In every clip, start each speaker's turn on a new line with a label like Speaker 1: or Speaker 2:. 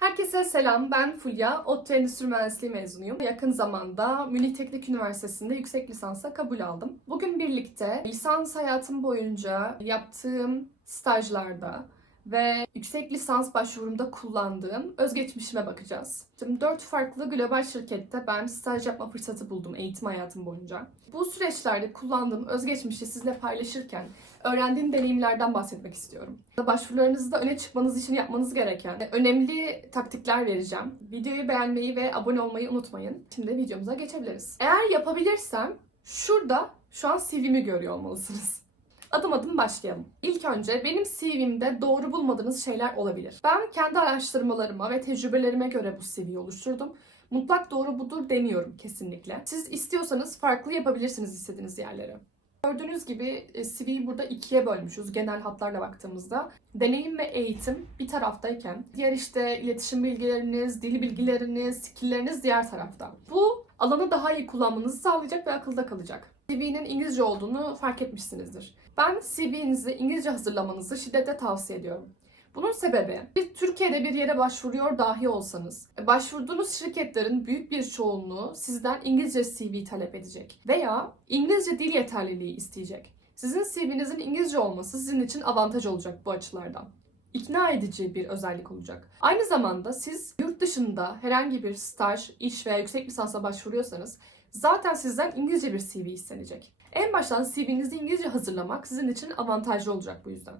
Speaker 1: Herkese selam, ben Fulya. ODTÜ Endüstri Mühendisliği mezunuyum. Yakın zamanda Münih Teknik Üniversitesi'nde yüksek lisansa kabul aldım. Bugün birlikte lisans hayatım boyunca yaptığım stajlarda ve yüksek lisans başvurumda kullandığım özgeçmişime bakacağız. Şimdi dört farklı global şirkette ben staj yapma fırsatı buldum eğitim hayatım boyunca. Bu süreçlerde kullandığım özgeçmişi sizle paylaşırken öğrendiğim deneyimlerden bahsetmek istiyorum. Başvurularınızda öne çıkmanız için yapmanız gereken önemli taktikler vereceğim. Videoyu beğenmeyi ve abone olmayı unutmayın. Şimdi videomuza geçebiliriz. Eğer yapabilirsem şurada şu an CV'mi görüyor olmalısınız. Adım adım başlayalım. İlk önce benim CV'mde doğru bulmadığınız şeyler olabilir. Ben kendi araştırmalarıma ve tecrübelerime göre bu CV'yi oluşturdum. Mutlak doğru budur demiyorum kesinlikle. Siz istiyorsanız farklı yapabilirsiniz istediğiniz yerlere. Gördüğünüz gibi e, CV'yi burada ikiye bölmüşüz genel hatlarla baktığımızda. Deneyim ve eğitim bir taraftayken diğer işte iletişim bilgileriniz, dil bilgileriniz, skillleriniz diğer tarafta. Bu alanı daha iyi kullanmanızı sağlayacak ve akılda kalacak. CV'nin İngilizce olduğunu fark etmişsinizdir. Ben CV'nizi İngilizce hazırlamanızı şiddetle tavsiye ediyorum. Bunun sebebi bir Türkiye'de bir yere başvuruyor dahi olsanız başvurduğunuz şirketlerin büyük bir çoğunluğu sizden İngilizce CV talep edecek veya İngilizce dil yeterliliği isteyecek. Sizin CV'nizin İngilizce olması sizin için avantaj olacak bu açılardan. İkna edici bir özellik olacak. Aynı zamanda siz yurt dışında herhangi bir staj, iş veya yüksek lisansa başvuruyorsanız zaten sizden İngilizce bir CV istenecek. En baştan CV'nizi İngilizce hazırlamak sizin için avantajlı olacak bu yüzden.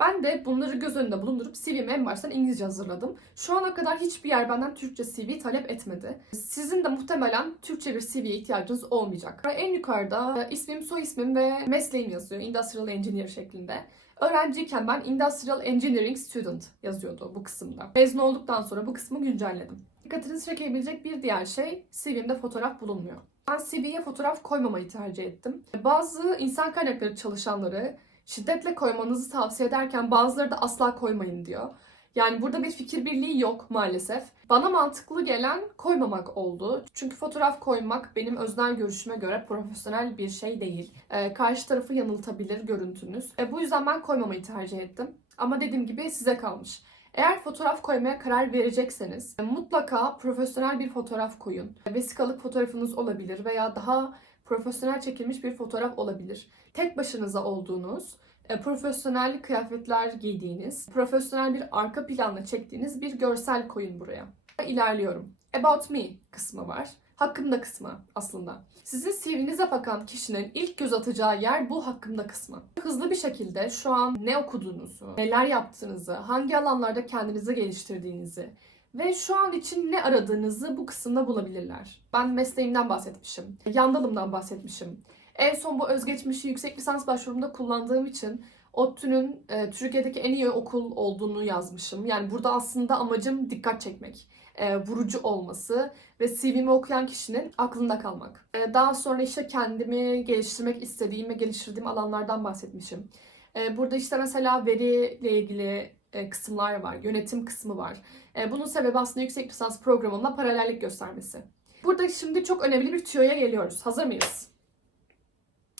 Speaker 1: Ben de bunları göz önünde bulundurup CV'mi en baştan İngilizce hazırladım. Şu ana kadar hiçbir yer benden Türkçe CV talep etmedi. Sizin de muhtemelen Türkçe bir CV'ye ihtiyacınız olmayacak. En yukarıda e, ismim, soy ismim ve mesleğim yazıyor. Industrial Engineer şeklinde. Öğrenciyken ben Industrial Engineering Student yazıyordu bu kısımda. Mezun olduktan sonra bu kısmı güncelledim. Dikkatinizi çekebilecek bir diğer şey CV'mde fotoğraf bulunmuyor. Ben CV'ye fotoğraf koymamayı tercih ettim. Bazı insan kaynakları çalışanları şiddetle koymanızı tavsiye ederken bazıları da asla koymayın diyor. Yani burada bir fikir birliği yok maalesef. Bana mantıklı gelen koymamak oldu. Çünkü fotoğraf koymak benim öznel görüşüme göre profesyonel bir şey değil. Ee, karşı tarafı yanıltabilir görüntünüz. E, bu yüzden ben koymamayı tercih ettim. Ama dediğim gibi size kalmış. Eğer fotoğraf koymaya karar verecekseniz e, mutlaka profesyonel bir fotoğraf koyun. Vesikalık fotoğrafınız olabilir veya daha profesyonel çekilmiş bir fotoğraf olabilir. Tek başınıza olduğunuz, e, profesyonel kıyafetler giydiğiniz, profesyonel bir arka planla çektiğiniz bir görsel koyun buraya. İlerliyorum. About me kısmı var. Hakkımda kısmı aslında. Sizin CV'nize bakan kişinin ilk göz atacağı yer bu hakkımda kısmı. Hızlı bir şekilde şu an ne okuduğunuzu, neler yaptığınızı, hangi alanlarda kendinizi geliştirdiğinizi ve şu an için ne aradığınızı bu kısımda bulabilirler. Ben mesleğimden bahsetmişim, yan dalımdan bahsetmişim. En son bu özgeçmişi yüksek lisans başvurumda kullandığım için ODTÜ'nün e, Türkiye'deki en iyi okul olduğunu yazmışım. Yani burada aslında amacım dikkat çekmek, e, vurucu olması ve CV'mi okuyan kişinin aklında kalmak. E, daha sonra işte kendimi geliştirmek istediğim ve geliştirdiğim alanlardan bahsetmişim. E, burada işte mesela veriyle ilgili e, kısımlar var, yönetim kısmı var. E, bunun sebebi aslında yüksek lisans programımla paralellik göstermesi. Burada şimdi çok önemli bir tüyoya geliyoruz. Hazır mıyız?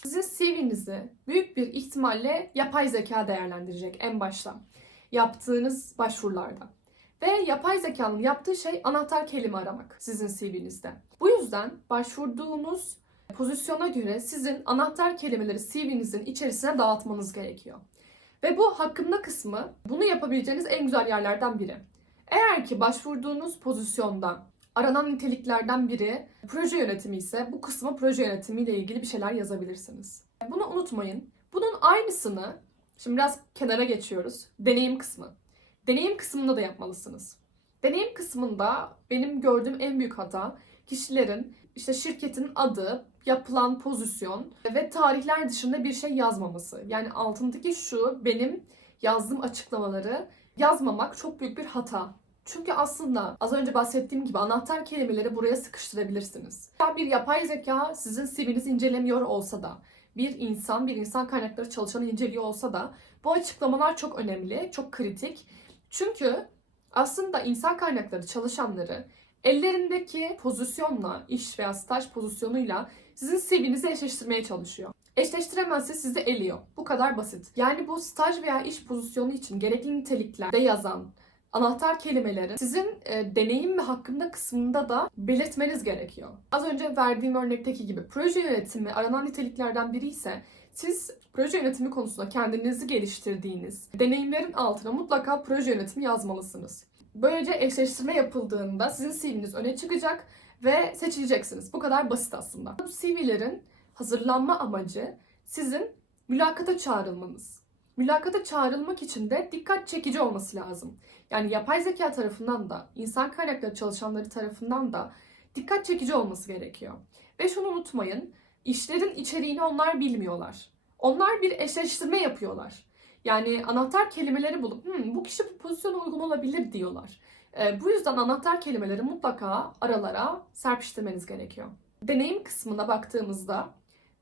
Speaker 1: Sizin CV'nizi büyük bir ihtimalle yapay zeka değerlendirecek en başta yaptığınız başvurularda. Ve yapay zekanın yaptığı şey anahtar kelime aramak sizin CV'nizde. Bu yüzden başvurduğunuz pozisyona göre sizin anahtar kelimeleri CV'nizin içerisine dağıtmanız gerekiyor. Ve bu hakkında kısmı bunu yapabileceğiniz en güzel yerlerden biri. Eğer ki başvurduğunuz pozisyonda aranan niteliklerden biri proje yönetimi ise bu kısma proje yönetimiyle ilgili bir şeyler yazabilirsiniz. Bunu unutmayın. Bunun aynısını şimdi biraz kenara geçiyoruz. Deneyim kısmı. Deneyim kısmında da yapmalısınız. Deneyim kısmında benim gördüğüm en büyük hata kişilerin işte şirketin adı, yapılan pozisyon ve tarihler dışında bir şey yazmaması. Yani altındaki şu benim yazdığım açıklamaları yazmamak çok büyük bir hata. Çünkü aslında az önce bahsettiğim gibi anahtar kelimeleri buraya sıkıştırabilirsiniz. Bir yapay zeka sizin CV'nizi incelemiyor olsa da, bir insan, bir insan kaynakları çalışanı inceliyor olsa da bu açıklamalar çok önemli, çok kritik. Çünkü aslında insan kaynakları çalışanları ellerindeki pozisyonla, iş veya staj pozisyonuyla sizin CV'nizi eşleştirmeye çalışıyor. Eşleştiremezse sizi eliyor. Bu kadar basit. Yani bu staj veya iş pozisyonu için gerekli niteliklerde yazan anahtar kelimelerin sizin e, deneyim ve hakkında kısmında da belirtmeniz gerekiyor. Az önce verdiğim örnekteki gibi proje yönetimi aranan niteliklerden biri ise siz proje yönetimi konusunda kendinizi geliştirdiğiniz deneyimlerin altına mutlaka proje yönetimi yazmalısınız. Böylece eşleştirme yapıldığında sizin CV'niz öne çıkacak ve seçileceksiniz. Bu kadar basit aslında. Bu CV'lerin hazırlanma amacı sizin mülakata çağrılmanız. Mülakata çağrılmak için de dikkat çekici olması lazım. Yani yapay zeka tarafından da, insan kaynakları çalışanları tarafından da dikkat çekici olması gerekiyor. Ve şunu unutmayın, işlerin içeriğini onlar bilmiyorlar. Onlar bir eşleştirme yapıyorlar. Yani anahtar kelimeleri bulup "Hmm, bu kişi bu pozisyona uygun olabilir diyorlar. Ee, bu yüzden anahtar kelimeleri mutlaka aralara serpiştirmeniz gerekiyor. Deneyim kısmına baktığımızda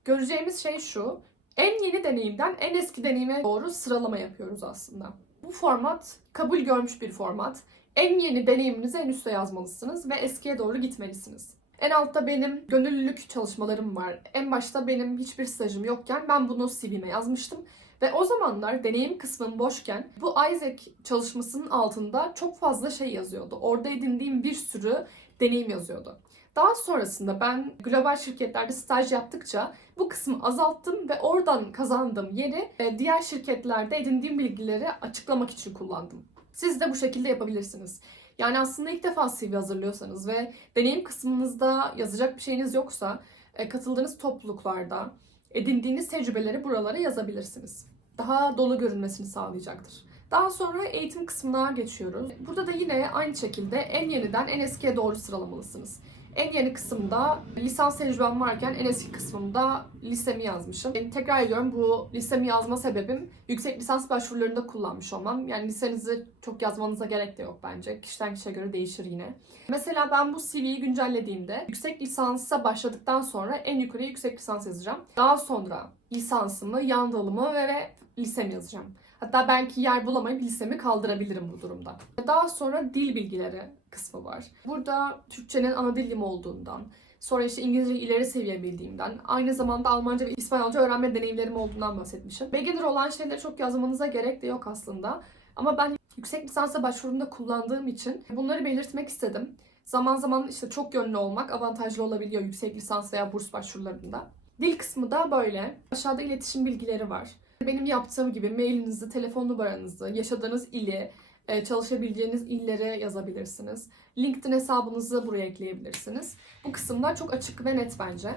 Speaker 1: göreceğimiz şey şu. En yeni deneyimden en eski deneyime doğru sıralama yapıyoruz aslında. Bu format kabul görmüş bir format. En yeni deneyiminizi en üste yazmalısınız ve eskiye doğru gitmelisiniz. En altta benim gönüllülük çalışmalarım var. En başta benim hiçbir stajım yokken ben bunu CV'me yazmıştım. Ve o zamanlar deneyim kısmım boşken bu Isaac çalışmasının altında çok fazla şey yazıyordu. Orada edindiğim bir sürü deneyim yazıyordu. Daha sonrasında ben global şirketlerde staj yaptıkça bu kısmı azalttım ve oradan kazandığım yeri e, diğer şirketlerde edindiğim bilgileri açıklamak için kullandım. Siz de bu şekilde yapabilirsiniz. Yani aslında ilk defa CV hazırlıyorsanız ve deneyim kısmınızda yazacak bir şeyiniz yoksa e, katıldığınız topluluklarda edindiğiniz tecrübeleri buralara yazabilirsiniz. Daha dolu görünmesini sağlayacaktır. Daha sonra eğitim kısmına geçiyoruz. Burada da yine aynı şekilde en yeniden en eskiye doğru sıralamalısınız. En yeni kısımda lisans tecrübem varken en eski kısmımda lisemi yazmışım. Yani tekrar ediyorum bu lisemi yazma sebebim yüksek lisans başvurularında kullanmış olmam. Yani lisenizi çok yazmanıza gerek de yok bence. Kişiden kişiye göre değişir yine. Mesela ben bu CV'yi güncellediğimde yüksek lisansa başladıktan sonra en yukarıya yüksek lisans yazacağım. Daha sonra lisansımı, yan dalımı ve, ve lisemi yazacağım. Hatta belki yer bulamayıp lisemi kaldırabilirim bu durumda. Daha sonra dil bilgileri kısmı var. Burada Türkçenin ana dilim olduğundan, sonra işte İngilizce ileri seviye bildiğimden, aynı zamanda Almanca ve İspanyolca öğrenme deneyimlerim olduğundan bahsetmişim. Beginner olan şeyleri çok yazmanıza gerek de yok aslında. Ama ben yüksek lisansa başvurumda kullandığım için bunları belirtmek istedim. Zaman zaman işte çok yönlü olmak avantajlı olabiliyor yüksek lisans veya burs başvurularında. Dil kısmı da böyle. Aşağıda iletişim bilgileri var. Benim yaptığım gibi mailinizi, telefon numaranızı, yaşadığınız ili, e, çalışabileceğiniz illere yazabilirsiniz. LinkedIn hesabınızı buraya ekleyebilirsiniz. Bu kısımlar çok açık ve net bence.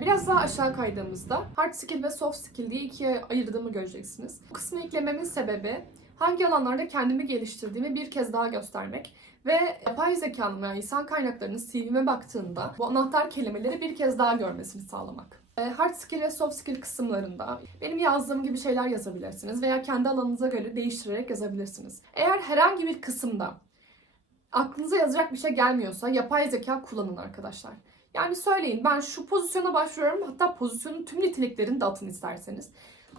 Speaker 1: Biraz daha aşağı kaydığımızda hard skill ve soft skill diye ikiye ayırdığımı göreceksiniz. Bu kısmı eklememin sebebi hangi alanlarda kendimi geliştirdiğimi bir kez daha göstermek ve yapay zekanın veya insan kaynaklarının CV'me baktığında bu anahtar kelimeleri bir kez daha görmesini sağlamak. E, Hard skill ve soft skill kısımlarında benim yazdığım gibi şeyler yazabilirsiniz veya kendi alanınıza göre değiştirerek yazabilirsiniz. Eğer herhangi bir kısımda aklınıza yazacak bir şey gelmiyorsa yapay zeka kullanın arkadaşlar. Yani söyleyin ben şu pozisyona başvuruyorum hatta pozisyonun tüm niteliklerini de atın isterseniz.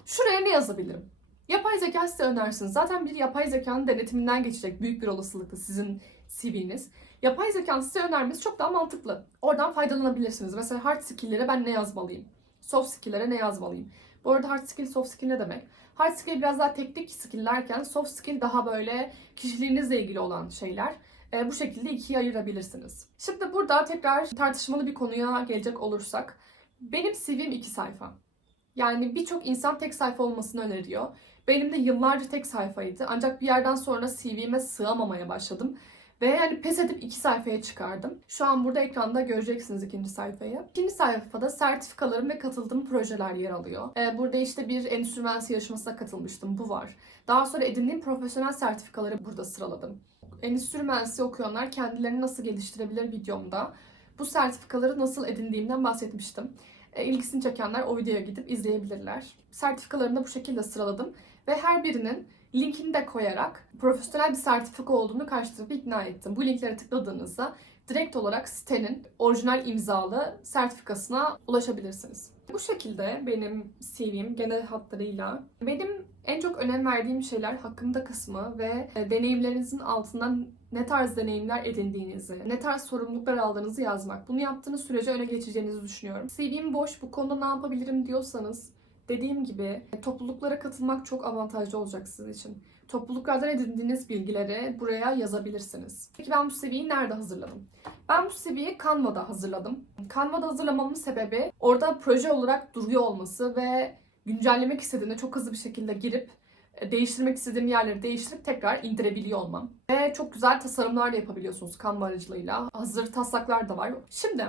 Speaker 1: Şuraya ne yazabilirim? Yapay zeka size önersin. Zaten bir yapay zekanın denetiminden geçecek büyük bir olasılıkla sizin CV'niz. Yapay zekanın size önermesi çok daha mantıklı. Oradan faydalanabilirsiniz. Mesela hard skill'lere ben ne yazmalıyım? Soft skill'lere ne yazmalıyım? Bu arada hard skill, soft skill ne demek? Hard skill biraz daha teknik skill'lerken soft skill daha böyle kişiliğinizle ilgili olan şeyler. E, bu şekilde ikiye ayırabilirsiniz. Şimdi burada tekrar tartışmalı bir konuya gelecek olursak. Benim CV'm iki sayfa. Yani birçok insan tek sayfa olmasını öneriyor. Benim de yıllarca tek sayfaydı. Ancak bir yerden sonra CV'me sığamamaya başladım. Ve yani pes edip iki sayfaya çıkardım. Şu an burada ekranda göreceksiniz ikinci sayfayı. İkinci sayfada sertifikalarım ve katıldığım projeler yer alıyor. Ee, burada işte bir endüstri mühendisi yarışmasına katılmıştım. Bu var. Daha sonra edindiğim profesyonel sertifikaları burada sıraladım. Endüstri mühendisi okuyanlar kendilerini nasıl geliştirebilir videomda. Bu sertifikaları nasıl edindiğimden bahsetmiştim. E, ilgisini çekenler o videoya gidip izleyebilirler. Sertifikalarını da bu şekilde sıraladım. Ve her birinin linkini de koyarak profesyonel bir sertifika olduğunu karşı ikna ettim. Bu linklere tıkladığınızda direkt olarak sitenin orijinal imzalı sertifikasına ulaşabilirsiniz. Bu şekilde benim CV'm genel hatlarıyla benim en çok önem verdiğim şeyler hakkında kısmı ve e, deneyimlerinizin altından ne tarz deneyimler edindiğinizi, ne tarz sorumluluklar aldığınızı yazmak. Bunu yaptığınız sürece öne geçeceğinizi düşünüyorum. CV'm boş, bu konuda ne yapabilirim diyorsanız Dediğim gibi topluluklara katılmak çok avantajlı olacak sizin için. topluluklardan edindiğiniz bilgileri buraya yazabilirsiniz. Peki ben bu CV'yi nerede hazırladım? Ben bu CV'yi Canva'da hazırladım. Canva'da hazırlamamın sebebi orada proje olarak duruyor olması ve güncellemek istediğimde çok hızlı bir şekilde girip e, değiştirmek istediğim yerleri değiştirip tekrar indirebiliyor olmam. Ve çok güzel tasarımlar da yapabiliyorsunuz Canva aracılığıyla. Hazır taslaklar da var. Şimdi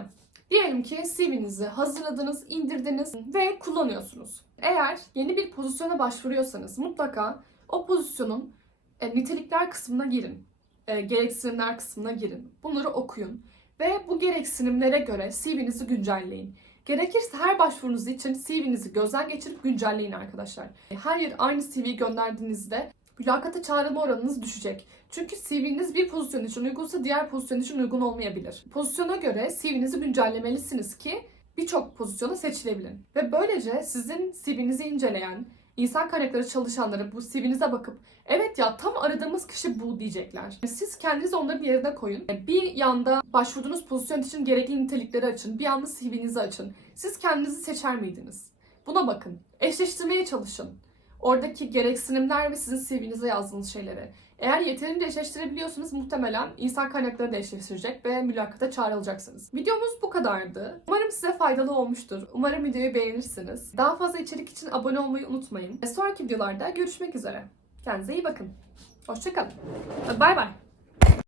Speaker 1: diyelim ki CV'nizi hazırladınız, indirdiniz ve kullanıyorsunuz. Eğer yeni bir pozisyona başvuruyorsanız mutlaka o pozisyonun e, nitelikler kısmına girin. E, gereksinimler kısmına girin. Bunları okuyun. Ve bu gereksinimlere göre CV'nizi güncelleyin. Gerekirse her başvurunuz için CV'nizi gözden geçirip güncelleyin arkadaşlar. Hayır aynı CV'yi gönderdiğinizde mülakata çağrılma oranınız düşecek. Çünkü CV'niz bir pozisyon için uygunsa diğer pozisyon için uygun olmayabilir. Pozisyona göre CV'nizi güncellemelisiniz ki birçok pozisyona seçilebilin. Ve böylece sizin CV'nizi inceleyen, insan kaynakları çalışanları bu CV'nize bakıp evet ya tam aradığımız kişi bu diyecekler. Siz kendinizi onların yerine koyun. Bir yanda başvurduğunuz pozisyon için gerekli nitelikleri açın. Bir yanda CV'nizi açın. Siz kendinizi seçer miydiniz? Buna bakın. Eşleştirmeye çalışın. Oradaki gereksinimler ve sizin CV'nize yazdığınız şeyleri. Eğer yeterince eşleştirebiliyorsanız muhtemelen insan kaynakları da eşleştirecek ve mülakata çağrılacaksınız. Videomuz bu kadardı. Umarım size faydalı olmuştur. Umarım videoyu beğenirsiniz. Daha fazla içerik için abone olmayı unutmayın. Sonraki videolarda görüşmek üzere. Kendinize iyi bakın. Hoşçakalın. Bay bay.